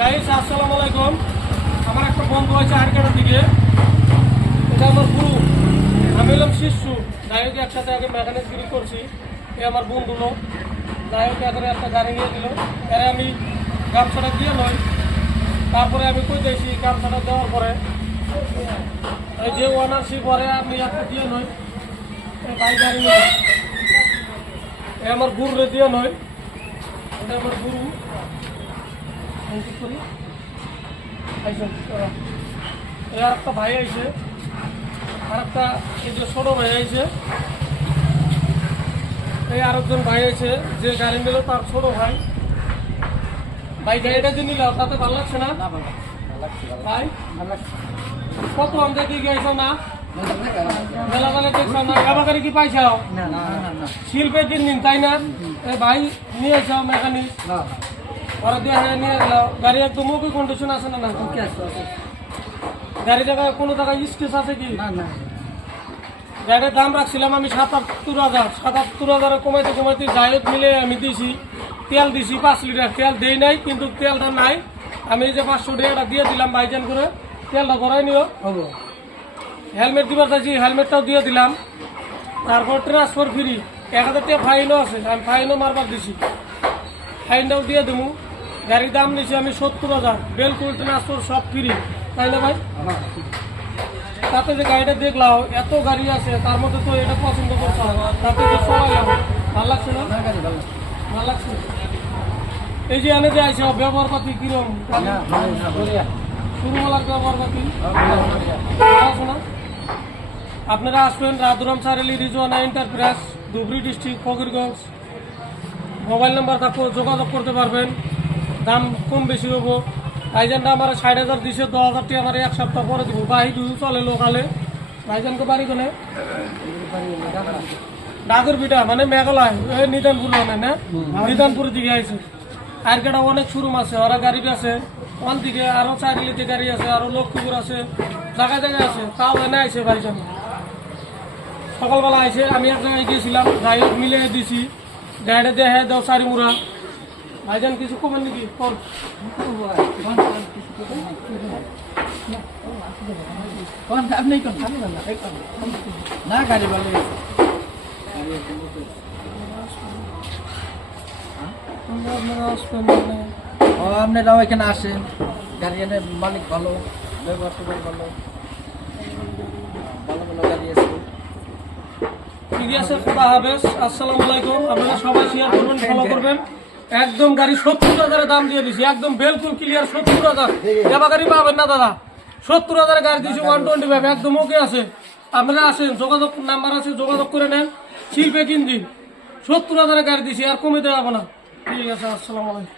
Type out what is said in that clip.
Guys আসসালামু আলাইকুম। আমার একটা বন্ধু আছে আরকাটার দিকে, এটা আমার গুরু, আমি হলাম শিষ্যু। যাই হোক একসাথে আগে মেকানিকগিরি করছি, এ আমার বন্ধু লোক। যাই হোক এখানে একটা গাড়ি নিয়ে দিল, এর আমি গামছাটা দিয়ে নই। তারপরে আমি কই দিয়েছি গামছাটা দেওয়ার পরে এই যে ওনারশিপ পরে আমি একটা দিয়ে নই, ভাই গাড়ি নিয়ে এ আমার গুরুরে দিয়ে নয়, এটা আমার গুরু। আর একটা ভাই আইছে, আর একটা এই যে ছোট ভাই আইছে, এই আরেকজন ভাই আছে যে গাড়ি নিল তার ছোট ভাই। ভাই গাড়িটা যে নিল তাতে ভালো লাগছে না ভাই? কত আমাদের দিকে আইসাও না, মেলা মেলা দেখছাও না, গাবাগারি কি পাইছাও? শিল্পের দিন দিন তাই না? ভাই নিয়ে আইসাও মেকানিক, ওরা দিয়ে নিয়ে গেলাম। গাড়ি একদম ওকে কন্ডিশন আছে না? না, গাড়ি জায়গায় কোনো জায়গায় স্কেচ আছে কি? গাড়ির দাম রাখছিলাম আমি ৭৭,০০০, ৭৭,০০০ কমাইতে কমাইতে যাই হোক মিলে আমি দিয়েছি। তেল দিছি ৫ লিটার, তেল দেই নাই কিন্তু তেলটা নাই। আমি যে ৫০০ টাকাটা দিয়ে দিলাম বাইজান করে, তেলটা ভরাই নিও। হেলমেট দিবার চাইছি, হেলমেটটাও দিয়ে দিলাম। তারপর ট্রান্সফার ফ্রি, ১,০০০ টাকা ফাইনও আছে, আমি ফাইনও মারবার দিছি, ফাইনটাও দিয়ে দেবো। গাড়ির দাম নিয়েছি আমি ৭০,০০০, বেলকুল ট্রান্সফার সব ফ্রি, তাই না ভাই? তাতে যে গাড়িটা দেখলাম এত গাড়ি আছে, তার মধ্যে তো এটা পছন্দ করছো, তাতে যে চলাইলাম ভালো লাগছে না? ভালো লাগছে। এই যে এনে যে আইসে ব্যবহার পাতি কিরম, শুরুওয়ালার ব্যবহার পাতি আছে না? আপনারা আসবেন Radhuram Sareli Rizwana enterprise, Dhubri district, Fakirganj. Mobile number থাকো, যোগাযোগ করতে পারবেন। দাম কম বেশি হবো। ভাইজানটা আমার ৬০,০০০ দিছে, ১০,০০০ টাকা আমার ১ সপ্তাহ পরে দিব। বাহিদু চলে লোকালে। ভাইজানকে বাড়ি কোনে? ডাগর বিটা মানে মেঘালয়, নিদানপুর মানে না, নিদানপুরের দিকে আইছে। আর কেটা অনেক শোরুম আছে, ওরা গাড়ি আছে ওখান দিকে, আরো চারিলিতে গাড়ি আছে, আরো লক্ষ্মীপুর আছে, জায়গায় জায়গায় আছে। তাও এনে আইছে ভাইজান, সকালবেলা আইছে। আমি এক জায়গায় গিয়েছিলাম, যাই হোক মিলে দিছি। গাড়িটা দিয়ে হ্যাঁ দাও চারি মুড়া। ভাইজান কিছু কমেন নাকি? না গাড়ি ভালো আপনারাও এখানে আসেন, গাড়ি এনে মালিক ভালো, ব্যবহার সবাই ভালো, ভালো ভালো গাড়ি আছে। ঠিক আছে, খোদা হাফেজ, আসসালামু আলাইকুম। আপনারা সবাই শেয়ার করবেন, ফলো করবেন। একদম গাড়ি ৭০,০০০ দাম দিয়ে দিছি, একদম বেলকুল ক্লিয়ার ৭০,০০০। এবার গাড়ি পাবেন না দাদা, ৭০,০০০ গাড়ি দিয়েছি 125, একদম ওকে আছে। আপনারা আসেন, যোগাযোগ নাম্বার আছে, যোগাযোগ করে নেন। শিল্পে কিনছি ৭০,০০০ গাড়ি দিয়েছি, আর কমে দেওয়া না। ঠিক আছে, আসসালামু আলাইকুম।